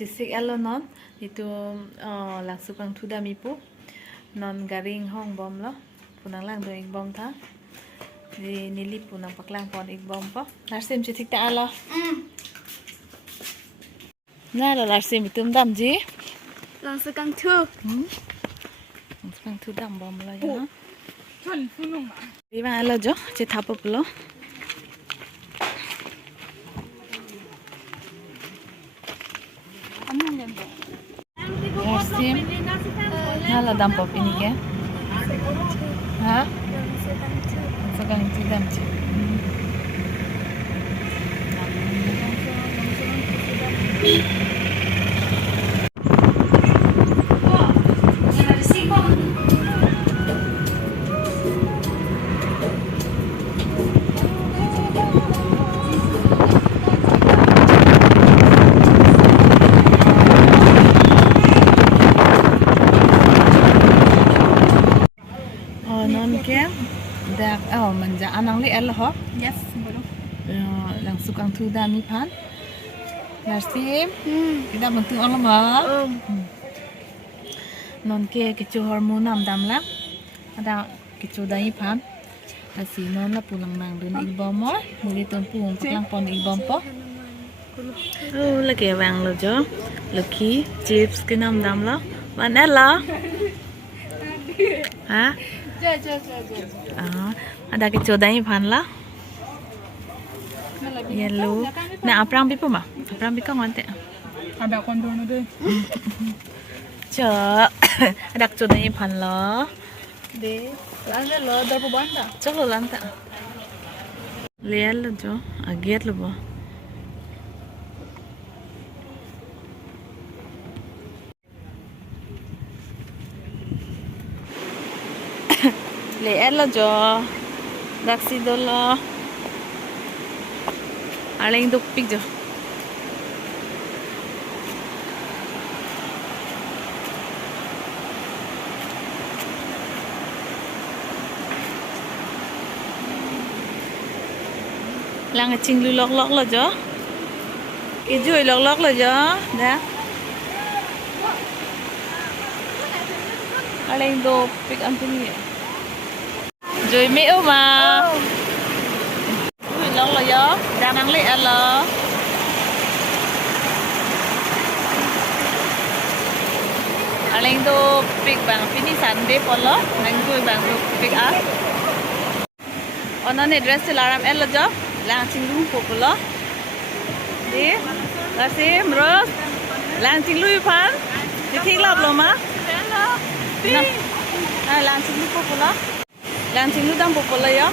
Jisik elo non itu langsung pang thuda mi pu non garing hong bom lo punang lang do ik bom tha di nili punang paklang pon ik bom po larsim chi thik ta alo na lo larsim tum dam ji langsung kang thu langsung pang thu dam bom lo ya di ba alo jo chi thapop lo Larsim, nala dam pop ini ke? Hah? Sekarang itu dam je. Dak manja anang li el ho yes belum langsung kang thu da mi phan Larsim kita bentuk alam ha non ke kicu hormon nam dam la ada kicu dai phan asi non la pulang nang dun ik bom mo muri ton puong pulang pon ik bom po la ke wang lo jo lucky chips ke nam dam la wan ella ha ada kecodai pan lah yellow na aprang bipo ma aprang biko ngante ada kondor deh cho ada kecodai pan lo de landa lo dar banda chalo lanta liel lo jo agiat lo bo le elo jo daksi dolo aleng duk pik jo lang ching lu lok lok lo jo ke jui lok lok lo jo da aleng duk pik antini rồi mẹ mà lo là gió đang ăn lẹ lo anh tu pick bang finisan deh polo nang tu bang tu pick up ono ne dress laram el jo lang chinglu popolo di Larsim ros lang chinglu pan di thik lop lo ma lang chinglu popolo lang chinglu dam popolo ya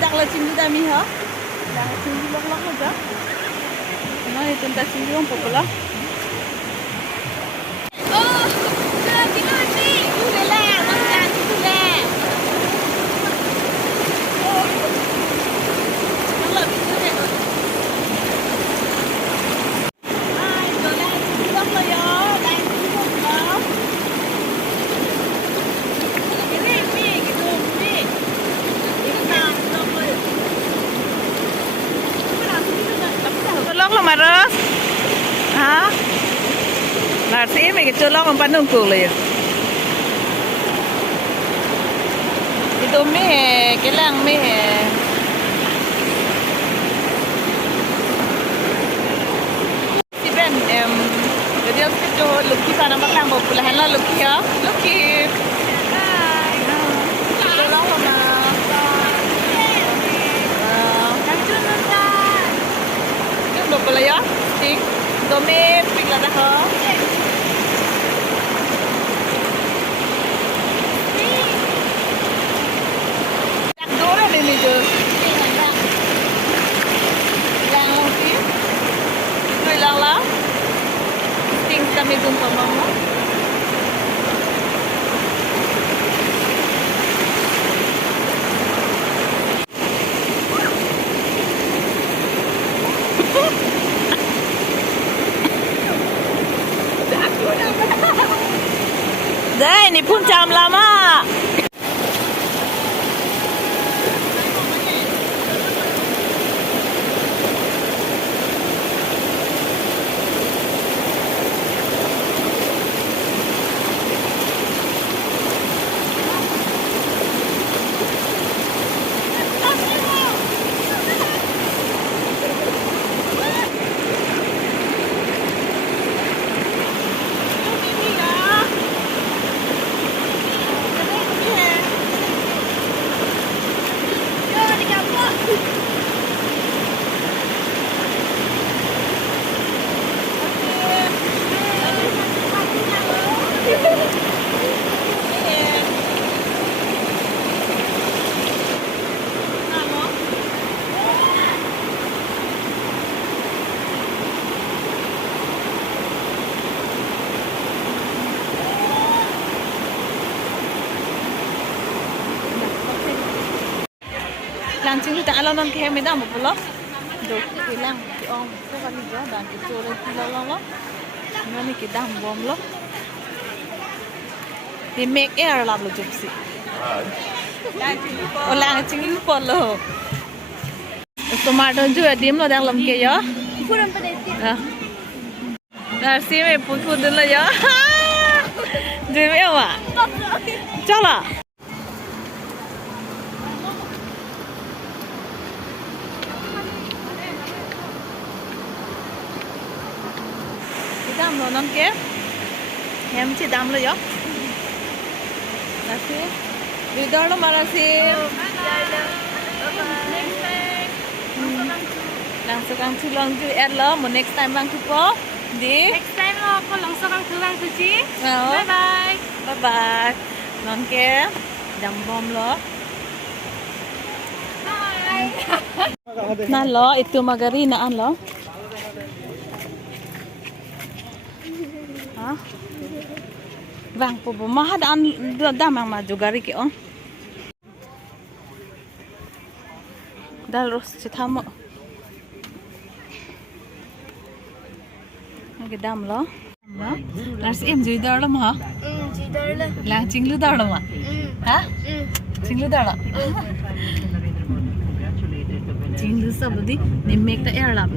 dak la chinglu dam mi ha lang chinglu lok lok aja no itu tak chinglu dam popolo Maros, ha? Larsim mai ke lok ang panung ko le. Itu me kelang me. Siben jadi aku tu luki sana maklang bawa pulang lah luki ya. Luki. Hai. Tolong mana? Boleh ya, ting, domi pinggan dah ho. Yang dua ni je. Yang lagi, tu lang lah. Ting kami jumpa mama. Đây, ni pun jam lama. langsing kita ala non ke me dam pula do ki lang ki om so kan jo dan ki chole ti lo nani ki dam bom lo di make air lab lo jupsi lang ching lu pon lo tomato ju dim lo dang lam ke yo Kurang pada itu. dar si me pun din lo yo de me wa chao la dam lo non ke em chỉ dam lo yo nasi video lo mara si langsung kang tu long tu add lo mo next time bang tu po di Next time lo ako langsung kang tulang tu Ci. oh. Bye bye. bye bye non ke dam bom lo na lo itu magari na an lo ha bang po ma had an da mang ma jugari ki on dal ros ci thamo cái đam lo là sĩ em dưới đó lắm hả Ci dah lah. là chính lưu đó lắm à hả chính lưu đó lắm chính lưu sao đi nên make the air lab